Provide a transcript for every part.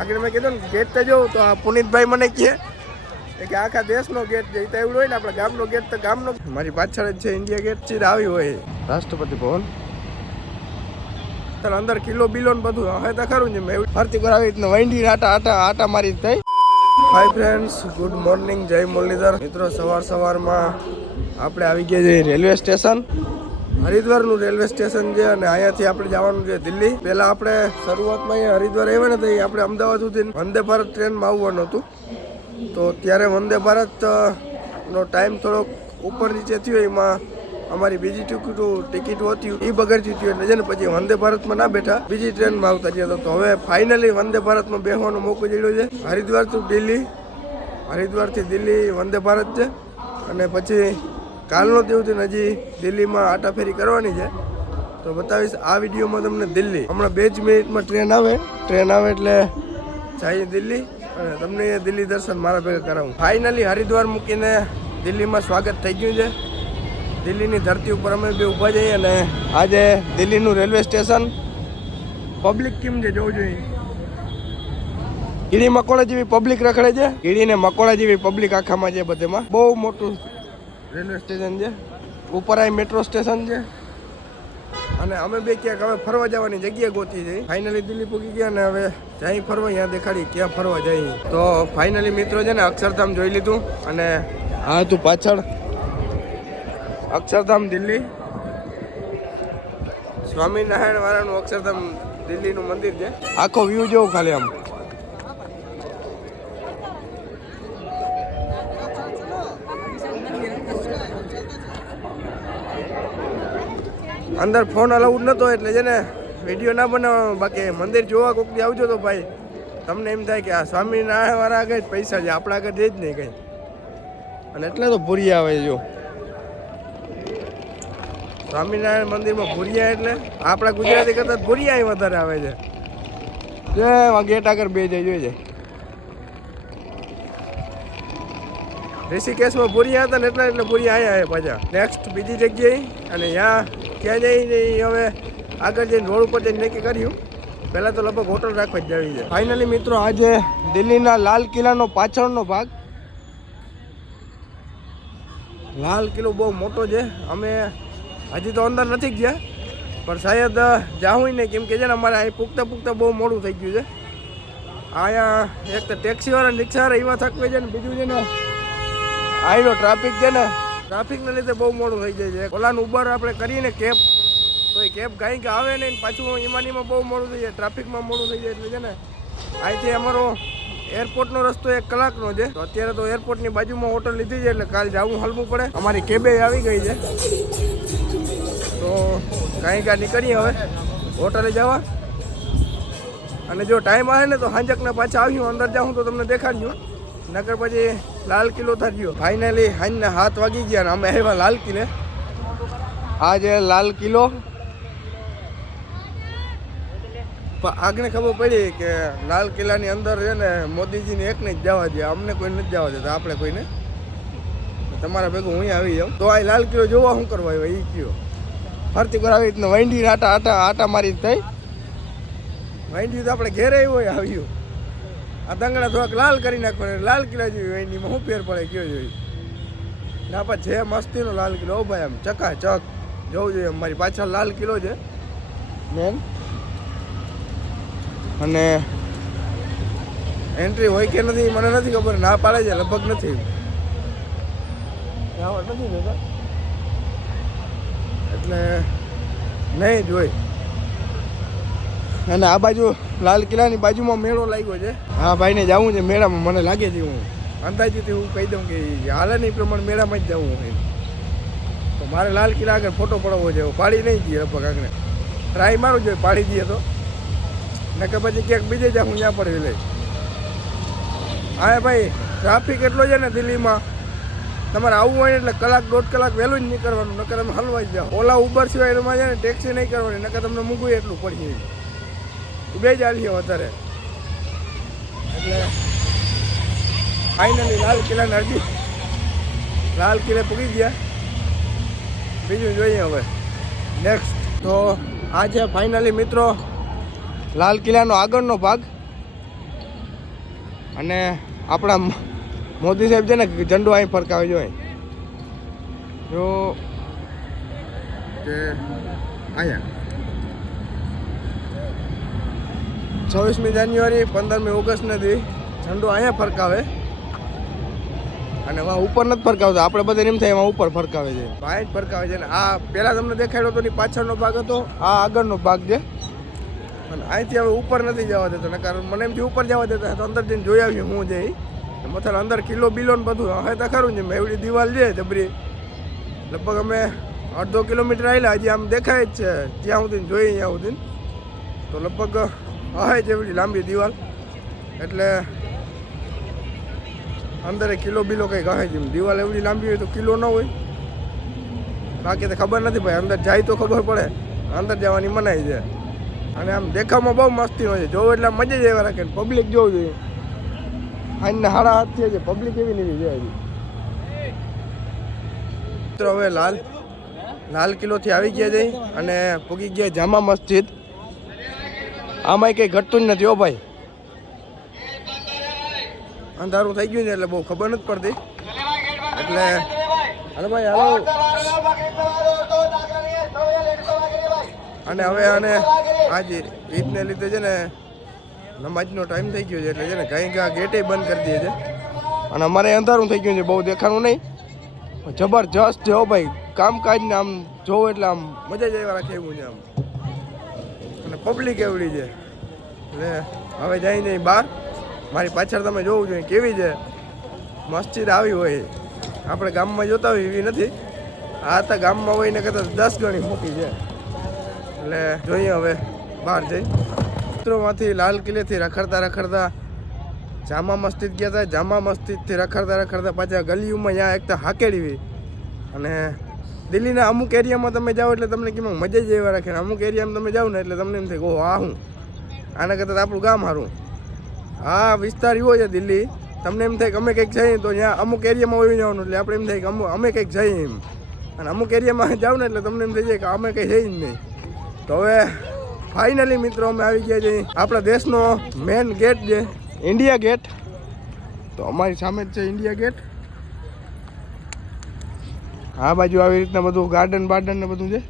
આગળ મેં કીધું ને ગેટ તો જોઉં તો આ પુનિતભાઈ મને કહે કે આખા દેશનો ગેટ છે તો એવું હોય ને આપણે ગામનો ગેટ તો ગામનો. મારી પાછળ જ છે ઇન્ડિયા ગેટ છે આવી હોય રાષ્ટ્રપતિ ભવન. અંદર કિલો બિલો ને બધું હવે તો ખરું છે. મેં ફરતી પર આવી રીતના વંડી આટા મારી થઈ. હાય ફ્રેન્ડ્સ, ગુડ મોર્નિંગ, જય મુરલીધર. મિત્રો સવારમાં આપણે આવી ગયા છીએ રેલવે સ્ટેશન. હરિદ્વારનું રેલવે સ્ટેશન છે અને અહીંયાથી આપણે જવાનું છે દિલ્હી. પહેલાં આપણે શરૂઆતમાં અહીંયા હરિદ્વાર આવ્યા ને તો આપણે અમદાવાદ સુધી વંદે ભારત ટ્રેનમાં આવવાનું હતું. તો ત્યારે વંદે ભારતનો ટાઈમ થોડોક ઉપર નીચે થયો. એમાં અમારી બીજી ટિકિટ હતી એ બગડતી હતી એટલે છે ને પછી વંદે ભારતમાં ના બેઠા બીજી ટ્રેનમાં આવતા રહ્યા. તો હવે ફાઇનલી વંદે ભારતમાં બેસવાનો મોકો મળ્યો છે. હરિદ્વારથી દિલ્હી વંદે ભારત છે અને પછી કાલનો દિવસ હજી દિલ્હીમાં આટાફેરી કરવાની છે. તો બતાવીશ આ વિડીયોમાં તમને દિલ્હી. હમણાં 2 જ મિનિટમાં ટ્રેન આવે એટલે જઈએ દિલ્હી અને તમને દિલ્હી દર્શન મારા ભેગા કરાવું. ફાઇનલી હરિદ્વાર મૂકીને દિલ્હીમાં સ્વાગત થઈ ગયું છે. દિલ્હીની ધરતી ઉપર અમે બે ઊભા જઈએ અને આજે દિલ્હીનું રેલવે સ્ટેશન પબ્લિક કેમ છે જોવું જોઈએ. કીડી મકોડા જેવી પબ્લિક રખડે છે. કીડીને મકોડા જેવી પબ્લિક આખામાં છે બધેમાં. બહુ મોટું રેલવે સ્ટેશન છે. ઉપર આ મેટ્રો સ્ટેશન છે અને અમે બે ક્યાંક હવે ફરવા જવાની જગ્યા ગોતી છે. ફાઇનલી દિલ્હી પૂકી ગયા ને હવે જ્યાં ફરવા ત્યાં દેખાડી ક્યાં ફરવા જઈએ. તો ફાઇનલી મિત્રો છે ને અક્ષરધામ જોઈ લીધું અને હા તું પાછળ અક્ષરધામ દિલ્હી સ્વામિનારાયણ વાળાનું અક્ષરધામ દિલ્હીનું મંદિર છે. આખો વ્યૂ જોવું ખાલી આમ. અંદર ફોન અલાઉડ નતો એટલે છે ને વિડીયો ના બનાવવાનો. બાકી મંદિર જોવા કોક દી આવજો તો ભાઈ તમને એમ થાય કે આ સ્વામિનારાયણ વાળા આગળ પૈસા છે, આપણા આગળ જ નહીં કંઈ. અને એટલે તો ભૂરિયા આવે જો સ્વામિનારાયણ મંદિરમાં ભૂરિયા એટલે આપણા ગુજરાતી કરતાં ભૂરિયા વધારે આવે છે. જે ગેટ આગળ બે જાય જોઈએ. ઋષિકેશમાં ભૂરિયા હતા ને એટલે ભૂરિયા અહીંયા આવે પાછા નેક્સ્ટ બીજી જગ્યાએ. અને ત્યાં ક્યાં જઈને હવે આગળ જઈને રોડ ઉપર જઈને નક્કી કર્યું. પહેલાં તો લગભગ હોટલ રાખવા જ જવી છે. ફાઇનલી મિત્રો આજે દિલ્હીના લાલ કિલ્લાનો પાછળનો ભાગ. લાલ કિલ્લો બહુ મોટો છે. અમે હજી તો અંદર નથી ગયા પણ શાયદ જાઉં ને કેમ કે છે ને અમારે અહીં પૂગતા બહુ મોડું થઈ ગયું છે. અહીંયા એક તો ટેક્સીવાળા રિક્ષાવાળા એવા થકવે છે ને બીજું છે ને અહીંનો ટ્રાફિક છે ને ટ્રાફિકના લીધે બહુ મોડું થઈ જાય છે. ઓલાનું ઉબર આપણે કરીએ કેબ તો એ કેબ કાંઈ કે આવે નહીં પાછું એમાં બહુ મોડું થઈ જાય. ટ્રાફિકમાં મોડું થઈ જાય એટલે છે ને અહીંથી અમારો એરપોર્ટનો રસ્તો 1 કલાકનો છે. તો અત્યારે તો એરપોર્ટની બાજુમાં હોટલ લીધી છે એટલે કાલ જવું હલવું પડે. અમારી કેબે આવી ગઈ છે તો કાંઈ નીકળીએ હવે હોટલે જવા. અને જો ટાઈમ આવે ને તો હાંજકના પાછા આવ્યું અંદર જાઉં તો તમને દેખાડ્યું. નગર પછી લાલ કિલ્લો થયો. ફાઇનલી હાંજના 7 વાગી ગયા ને અમે આવ્યા લાલ કિલ્લે. આ જે લાલ કિલ્લો આગને ખબર પડી કે લાલ કિલ્લાની અંદર છે ને મોદીજીને એકને જ જવા દે, અમને કોઈ નથી જવા દેતા. આપણે કોઈને તમારા ભેગું હું આવી જાઉં તો આ લાલ કિલ્લો જોવા શું કરવા આવ્યો એ કયો. ફરતી પર આવી રીતના વંડી આટા મારી થઈ. વંડી તો આપણે ઘેરે હોય આવ્યું. આ દંગડા થોડાક લાલ કરી નાખવા. લાલ કિલ્લા જેવી વંડીમાં શું ફેર પડે કયો જોઈ ના પછી છે મસ્તીનો લાલ કિલ્લો. ઓ ભાઈ આમ ચકાચક જોવું જોઈએ. મારી પાછળ લાલ કિલ્લો છે મેન. અને એન્ટ્રી હોય કે નથી મને નથી ખબર. ના પાડે છે લગભગ નથી એટલે નહીં જોઈ. અને આ બાજુ લાલ કિલ્લાની બાજુમાં મેળો લાગ્યો છે. હા ભાઈને જવું છે મેળામાં. મને લાગે છે હું અંદાજથી હું કહી દઉં કે હાલે નહીં પ્રમાણે મેળામાં જ જવું હોય તો મારે લાલ કિલ્લા આગળ ફોટો પડાવવો છે. પાડી નહીં દઈએ લગભગ આગળ ટ્રાય મારું જોઈએ પાડી દઈએ તો નકર પછી ક્યાંક બીજે જાઉં ત્યાં પડે લઈ. હા ભાઈ ટ્રાફિક એટલો છે ને દિલ્હીમાં. તમારે આવવું હોય એટલે 1-1.5 કલાક વહેલું જ નીકળવાનું નકર તમે હલવાઈ જ જાઓ. ઓલા ઉબર સિવાય એમાં છે ને ટેક્સી નહીં કરવાની નકર તમને મૂકવું એટલું પડી જાય. બે જ આલીએ વધારે. એટલે ફાઇનલી લાલ કિલ્લાને અરજી લાલ કિલ્લે પૂગી ગયા. બીજું જોઈએ હવે નેક્સ્ટ. તો આ છે ફાઇનલી મિત્રો લાલ કિલ્લાનો આગળનો ભાગ. અને આપણા મોદી સાહેબ છે ને ઝંડો અહીં ફરકાવે જોઈએ જો કે અહીંયા 26મી જાન્યુઆરી 15મી ઓગસ્ટને ઝંડો અહીંયા ફરકાવે અને એમાં ઉપર નથી ફરકાવતા. આપણે બધા એમ થાય એમાં ઉપર ફરકાવે છે, ભાઈ જ ફરકાવે છે. અને આ પહેલાં તમને દેખાડ્યો હતો એ પાછળનો ભાગ હતો, આ આગળનો ભાગ છે. અને અહીંથી હવે ઉપર નથી જવા દેતો ને, કારણ મને એમથી ઉપર જવા દેતા તો અંદર જઈને જોઈ આવીએ હું જઈ મતલબ અંદર કિલ્લો બિલો ને બધું હવે તો ખરું છે. એવડી દિવાલ છે જબરી, લગભગ અમે 1.5 કિલોમીટર આવેલા, હજી આમ દેખાય જ છે જ્યાં સુધી જોઈએ ત્યાં સુધી તો લગભગ હે જ એવડી લાંબી દિવાલ. એટલે અંદર કિલો બિલો કંઈક હે જેમ દિવાલ એવડી લાંબી હોય તો કિલો ન હોય, બાકી તો ખબર નથી ભાઈ. અંદર જાય તો ખબર પડે, અંદર જવાની મનાઈ છે. અને આમ દેખાવમાં બહુ મસ્તી હોય છે, જોવું એટલે મજા જ એવા રાખે. પબ્લિક જોવું જોઈએ, આજના 7:30 થયા છે, પબ્લિક એવી નહીં છે હજી. મિત્રો હવે લાલ કિલ્લોથી આવી ગયા છે અને પૂગી ગયા જામા મસ્જિદ. આમાં કંઈ ઘટતું જ નથી હો ભાઈ, અંધારું થઈ ગયું છે એટલે બહુ ખબર નથી પડતી. એટલે હાલો ભાઈ હાલો. અને હવે આને આજે ઈદને લીધે છે ને નમાજનો ટાઈમ થઈ ગયો છે એટલે છે ને કંઈ ગેટે બંધ કરી દે છે. અને અમારે અંધારું થઈ ગયું છે, બહુ દેખાણું નહીં, જબરજસ્ત છે હો ભાઈ. કામકાજને આમ જોવો એટલે આમ મજા જ એવા રાખે એવું છે આમ. અને પબ્લિક એવડી છે એટલે હવે જઈ બહાર. મારી પાછળ તમે જોવું જોઈએ કેવી છે મસ્જિદ આવી હોય, આપણે ગામમાં જોતા હોય એવી નથી. આ તો ગામમાં હોય ને કરતાં 10 ગણી મોટી છે. એટલે જોઈએ હવે બહાર જઈ. મિત્રોમાંથી લાલ કિલ્લેથી રખડતા જામા મસ્જિદ ગયા હતા. જામા મસ્જિદથી રખડતા પાછા ગલીઓમાં ત્યાં એક તો હાકેડી હોય. અને દિલ્હીના અમુક એરિયામાં તમે જાઓ એટલે તમને કેમ મજા જ એવા રાખે. અમુક એરિયામાં તમે જાઓ ને એટલે તમને એમ થાય કે આ હું આના કરતાં આપણું ગામ સારું. આ વિસ્તાર એવો છે દિલ્હી, તમને એમ થાય કે અમે કંઈક જઈએ તો ત્યાં અમુક એરિયામાં વહી જવાનું એટલે આપણે એમ થાય કે અમે કંઈક જઈએ એમ. અને અમુક એરિયામાં જાવ ને એટલે તમને એમ થઈ જાય કે અમે કંઈ જઈએ જ નહીં. તો હવે ફાઇનલી મિત્રો અમે આવી ગયા છીએ આપણા દેશનો મેન ગેટ છે ઇન્ડિયા ગેટ. તો અમારી સામે જ છે ઇન્ડિયા ગેટ. આ બાજુ આવી રીતના બધું ગાર્ડન ને બધું છે.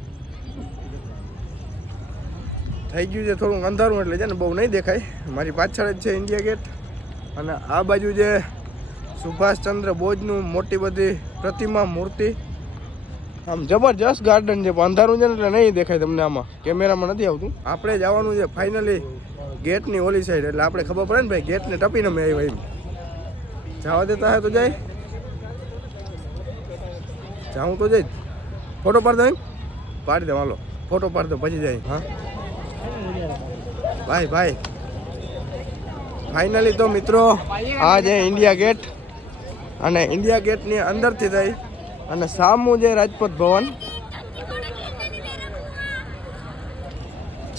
થઈ ગયું છે થોડું અંધારું એટલે છે ને બહુ નહીં દેખાય. મારી પાછળ જ છે ઇન્ડિયા ગેટ. અને આ બાજુ જે સુભાષચંદ્ર બોઝનું મોટી બધી પ્રતિમા મૂર્તિ, આમ જબરજસ્ત ગાર્ડન છે. પણ અંધારું છે ને એટલે નહીં દેખાય તમને, આમાં કેમેરામાં નથી આવતું. આપણે જવાનું છે ફાઇનલી ગેટની ઓલી સાઈડ, એટલે આપણે ખબર પડે ને ભાઈ ગેટને ટપીને મેં આવ્યા એમ. જવા દેતા હે તો જાય, જાઉં તો જઈ. ફોટો પાડ દો એમ, પાડી દો હાલો, ફોટો પાડ દો પછી જાય. હા ભાઈ ફાઇનલી તો મિત્રો આ છે ઇન્ડિયા ગેટ. અને ઇન્ડિયા ગેટની અંદરથી થઈ અને સામું છે રાજપથ ભવન.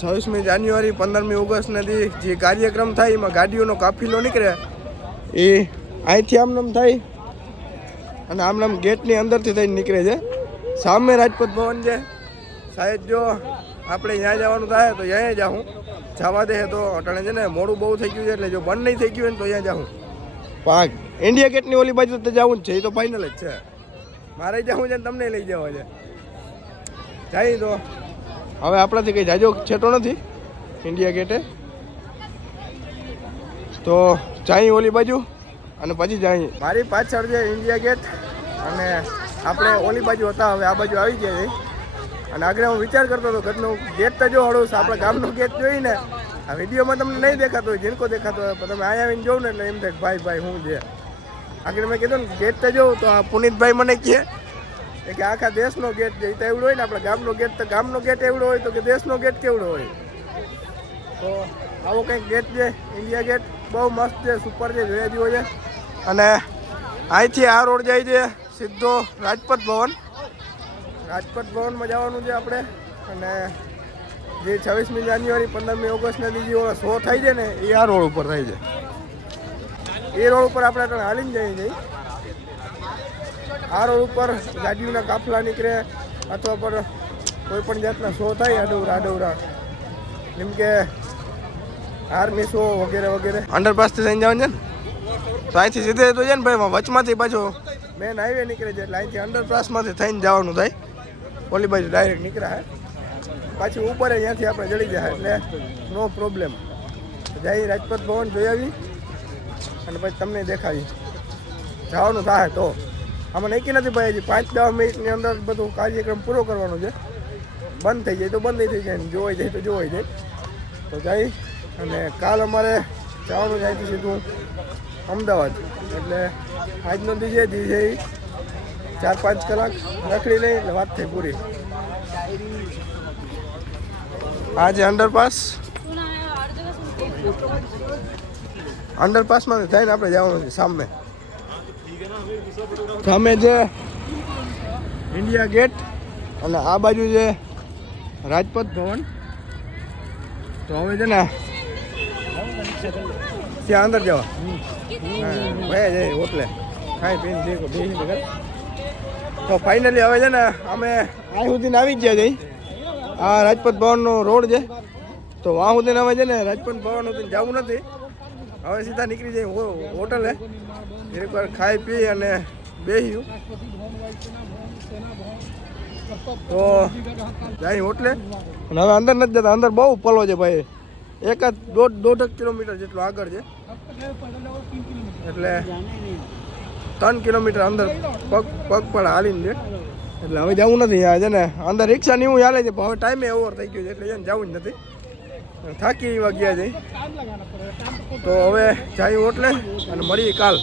26મી જાન્યુઆરી 15મી ઓગસ્ટને જે કાર્યક્રમ થાય એમાં ગાડીઓનો કાફિલો નીકળે એ અહીંથી આમનામ થાય અને આમનામ ગેટની અંદરથી થઈને નીકળે છે. સામે રાજપથ ભવન છે. સાહેબ જો આપણે ત્યાં જવાનું થાય તો ત્યાં જાઉં, જવા દે તો અટાણે છે ને મોડું બહુ થઈ ગયું છે એટલે જો બંધ નહીં થઈ ગયું હોય ને તો ત્યાં જાઉં. પાક ઇન્ડિયા ગેટની ઓલી બાજુ તો જવું જ છે, એ તો ફાઇનલ જ છે. મારે જવું છે ને તમને લઈ જવા છે. જાય તો હવે આપણાથી કંઈ જાજો છેટો નથી ઇન્ડિયા ગેટે, તો જાય ઓલી બાજુ અને પછી જાય. મારી પાછળ છે ઇન્ડિયા ગેટ અને આપણે ઓલી બાજુ હતા, હવે આ બાજુ આવી ગયા છે. અને આગળ હું વિચાર કરતો હતો ઘરનું ગેટ તો જો હળવું આપણા ગામનો ગેટ જોઈને આ વિડીયોમાં તમને નહીં દેખાતો હોય, જીનકો દેખાતો હોય, પણ તમે અહીંયા આવીને જોઉં ને એટલે એમ થાય ભાઈ હું છે. આગળ મેં કીધું ને ગેટ તો જોઉં તો આ પુનિતભાઈ મને કહે કે આખા દેશનો ગેટ છે. તો એવડો હોય ને આપણા ગામનો ગેટ, તો ગામનો ગેટ એવડો હોય તો કે દેશનો ગેટ કેવડો હોય. તો આવો કંઈક ગેટ છે ઇન્ડિયા ગેટ, બહુ મસ્ત છે, સુપર છે, જોયા જેવો છે. અને અહીંથી આ રોડ જાય છે સીધો રાજપથ ભવન. રાજપથ ભવનમાં જવાનું છે આપણે. અને જે 26મી જાન્યુઆરી 15મી ઓગસ્ટના જે શો થાય છે ને એ આ રોડ ઉપર થાય છે. એ રોડ ઉપર આપણે હાલીને જઈએ છીએ. આ રોડ ઉપર ગાડીઓના કાફલા નીકળે અથવા પર કોઈ પણ જાતના શો થાય આડવરા જેમ કે આર્મી શો વગેરે. અંડરપાસથી થઈને જવાનું છે ને તો અહીંથી સીધે તો છે ને ભાઈ વચમાંથી પાછો મેન હાઈવે નીકળે છે એટલે અહીંથી અંડરપાસમાંથી થઈને જવાનું થાય. ઓલી બાજુ ડાયરેક્ટ નીકળ્યા પાછી ઉપર અહીંયાથી આપણે જડી જાય એટલે નો પ્રોબ્લેમ. જઈ રાજપથ ભવન જોઈ આવી અને પછી તમને દેખાડી જવાનું થાય. તો આમાં નક્કી નથી ભાઈ, હજી 5-10 મિનિટની અંદર બધું કાર્યક્રમ પૂરો કરવાનો છે. બંધ થઈ જાય તો બંધ થઈ જાય, જોવાઈ જાય તો જોવાઈ જાય. તો જઈ અને કાલ અમારે જવાનું જાય છે સીધું અમદાવાદ. એટલે આજનો દીજે 4-5 કલાક રખડી લઈ એટલે વાત થઈ પૂરી. આ જે અંડરપાસમાં થઈને આપણે જવાનું છે સામે. સામે જે ઇન્ડિયા ગેટ અને આ બાજુ જે રાજપથ ભવન. તો હવે છે ને ત્યાં અંદર જવા ભાઈ જઈ હોટલે ખાઈ પીને જે તો ફાઇનલી હવે છે ને અમે આ સુધીને આવી જ ગયા જઈ. આ રાજપથ ભવનનો રોડ છે તો વાં સુધીને હવે છે ને રાજપથ ભવન સુધીને જવું નથી. હવે સીધા નીકળી જાય હોટલે, એકવાર ખાઈ પી અને બેસ્યું તો જાય હોટલે. અને હવે અંદર નથી જતા, અંદર બહુ પલો છે ભાઈ. 1.5 કિલોમીટર જેટલું આગળ છે એટલે 3 કિલોમીટર અંદર પગપાળા હાલીને છે. એટલે હવે જવું નથી. છે ને અંદર રિક્ષા ને એવું હાલે છે પણ હવે ટાઈમે ઓવર થઈ ગયું છે એટલે એને જવું જ નથી. થાકી એવા ગયા છે તો હવે જાય હોટલે અને મળીએ કાલ.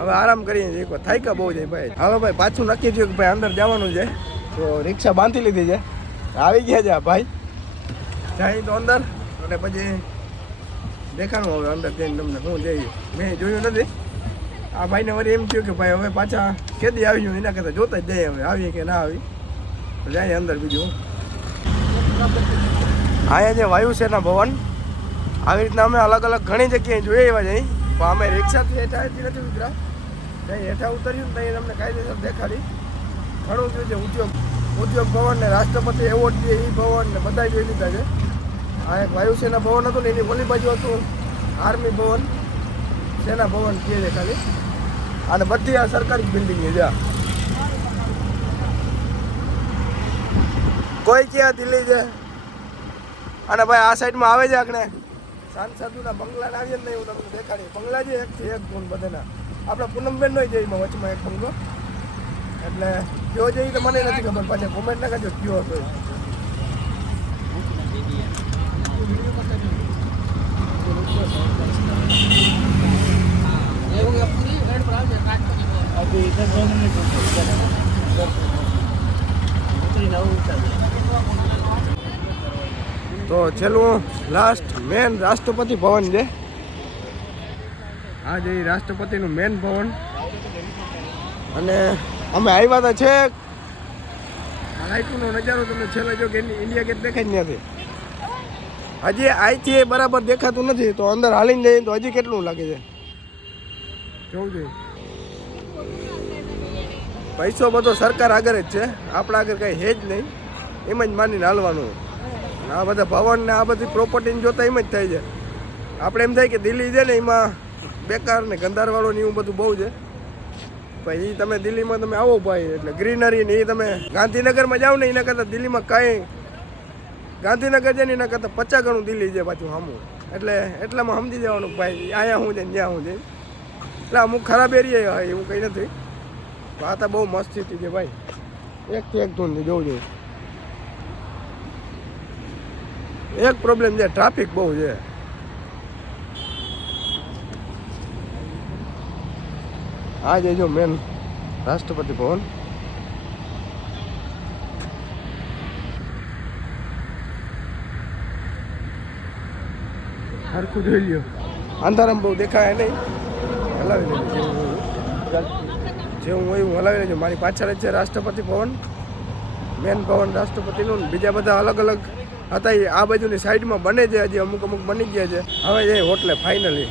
હવે આરામ કરીએ છીએ, એક વાર થાક્યા બહુ છે ભાઈ. હાલો ભાઈ પાછું નક્કી થયું કે ભાઈ અંદર જવાનું છે તો રિક્ષા બાંધી લીધી છે. આવી ગયા છે આ ભાઈ. જાય તો અંદર અને પછી દેખાડું હવે અંદર જઈને તમને શું જઈએ. મેં જોયું નથી. આ ભાઈને વળી એમ થયું કે ભાઈ હવે પાછા કેદી આવી ગયું એના કરતાં જોતા જ જઈએ હવે આવીએ કે ના આવી. તો જાય અંદર બીજું. અહીંયા જે વાયુસેના ભવન આવી રીતના અમે અલગ અલગ ઘણી જગ્યાએ જોઈએ એવા જઈ પણ અમે રિક્ષાથી હેઠાથી નથી ઉતરા. ત્યાં હેઠા ઉતર્યું ને ત્યાં તમને કાયદેસર દેખાડી. ઘણું જોયું છે ઉદ્યોગ ભવન ને રાષ્ટ્રપતિ એવોર્ડ દે એ ભવન ને બધા જોઈ લીધા છે. આ એક વાયુસેના ભવન હતું ને એની ઓલી બાજુ હતું આર્મી ભવન, સેના ભવન કહે છે ખાલી. અને બધી આ સરકારી બિલ્ડિંગ છે. જ્યાં કોઈ ક્યાં દિલ્હી છે. અને ભાઈ આ સાઈડમાં આવે છે આપણે સાંસદોના બંગલા આવીએ ને એવું તમને દેખાડીએ. બંગલા છે એકથી એક ગુણ બધાના. આપણે પૂનમબેન નો જઈએ વચમાં એક બંગલો. એટલે કયો જઈએ તો મને નથી ખબર, પાછા કોમેન્ટ ના કરજો કયો હતો. તો છેલ્લું લાસ્ટ મેન રાષ્ટ્રપતિ ભવન છે. આ જે રાષ્ટ્રપતિનું મેન ભવન. અને અમે આવ્યા હતા છે લાઇટનો નજારો તમને છેલ્લે જો કે ઇન્ડિયા ગેટ દેખાય જ નથી. હજી અહીંથી બરાબર દેખાતું નથી તો અંદર હાલીને જઈએ તો હજી કેટલું લાગે છે જોવું જોઈએ. પૈસો બધો સરકાર આગળ જ છે, આપણા આગળ કંઈ હે જ નહીં. એમ જ માનીને હાલવાનું. આ બધા ભવન ને આ બધી પ્રોપર્ટીને જોતા એમ જ થાય છે. આપણે એમ થાય કે દિલ્હી છે ને એમાં બેકાર ને ગંધારવાળો ને એવું બધું બહુ છે. ભાઈ એ તમે દિલ્હીમાં તમે આવો ભાઈ એટલે ગ્રીનરી ને એ તમે ગાંધીનગરમાં જાઓ ને એના કરતાં દિલ્હીમાં કાંઈ ગાંધીનગર છે ને એના કરતાં 50 ગણું દિલ્હી છે પાછું સામું. એટલે એટલામાં સમજી જવાનું ભાઈ અહીંયા શું છે ને જ્યાં શું છે. એટલે અમુક ખરાબ એરિયા હોય એવું કંઈ નથી. આ તો બહુ મસ્ત સ્થિતિ છે ભાઈ. એકથી એક ધૂન જોવું જોઈએ. એક પ્રોબ્લેમ છે ટ્રાફિક બહુ છે. આ જે જો મેન રાષ્ટ્રપતિ ભવન. હરખું જોઈ લ્યો. અંધારામાં બહુ દેખાય નહીં. હલાવી લેજો જેવું હોય એવું હલાવી લેજો. મારી પાછળ જ છે રાષ્ટ્રપતિ ભવન, મેન ભવન રાષ્ટ્રપતિનું. બીજા બધા અલગ અલગ હતા એ આ બાજુની સાઈડમાં બને છે. હજી અમુક બની ગયા છે. હવે જઈએ હોટલે ફાઇનલી.